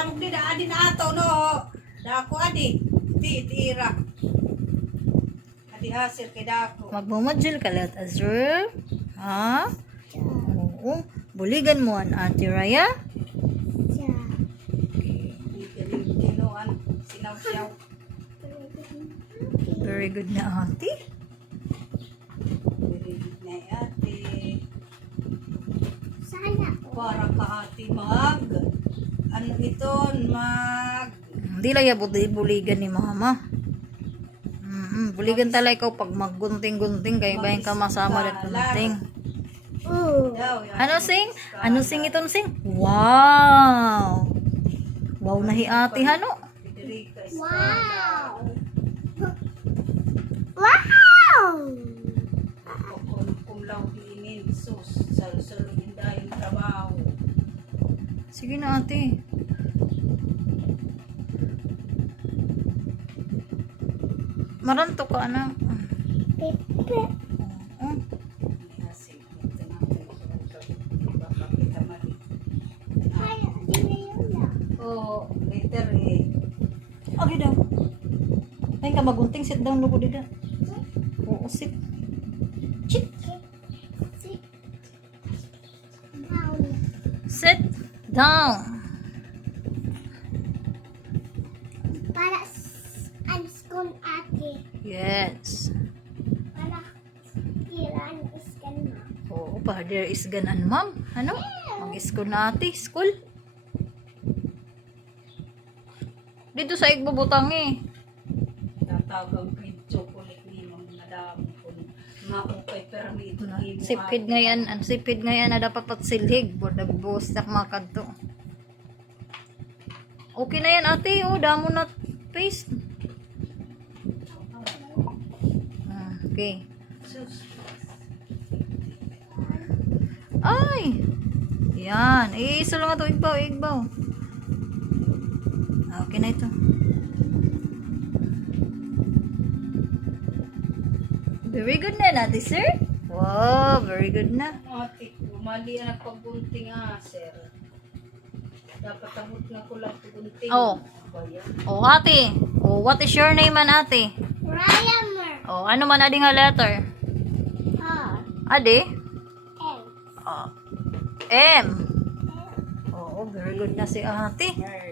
damog din adi na ato no. Dako adi. Tira. Adi asir kay dako. Magmamodule ka lahat, Azur. Ha? Oo. Buligan mo an Ate Raya. Kinuan sinaw-siyaw. Very good na ate. Very good na ate. Sana. Para ka ate mag. Ano ito? Hindi lang yabot buligan ni mama. Buligan tala ikaw pag maggunting-gunting kay bayan ka masama at gunting. Ano sing? Ano sing ito sing? Wow! Wow na hi ate hano. Wow! Wow! Kumlaw diinin. Sus. Salulugin dahil trabaho. Sige na ate. Maranto ka na. Pepe. Oh. Ay, di na yun lang. Oh, later eh. Okay daw. Ay ka magunting, sit down lugo dida. Oo, sit. Chit. Down. Sit down. Para unschool ate. Yes. Para ilan iskan mo. Oo, pa there is ganan ma'am. Ano? Mag-school na ate, school. Dito sa igbubutang eh. Tatagang kay chocolate ni mga damo ko. Maupay permi ito na imo. Sipid ngayon, ang sipid ngayon na dapat patsilhig. Bodagos na makadto. Okay na yan ate, oh, damo na paste. Okay. Sus. Ay! Yan. Iisa lang ito. Igbaw, igbaw. Okay na ito. Very good na natin, sir. Wow, very good na. Ate, mali ang nagpagunting sir. Dapat abot na ko lang pagunting. Oh. Bayan. Oh, ate. Oh, what is your name man, ate? Ryamer. Oh, ano man ading nga letter? R. Ade? M. Oh. M. Oh, very good na si ate. Mer.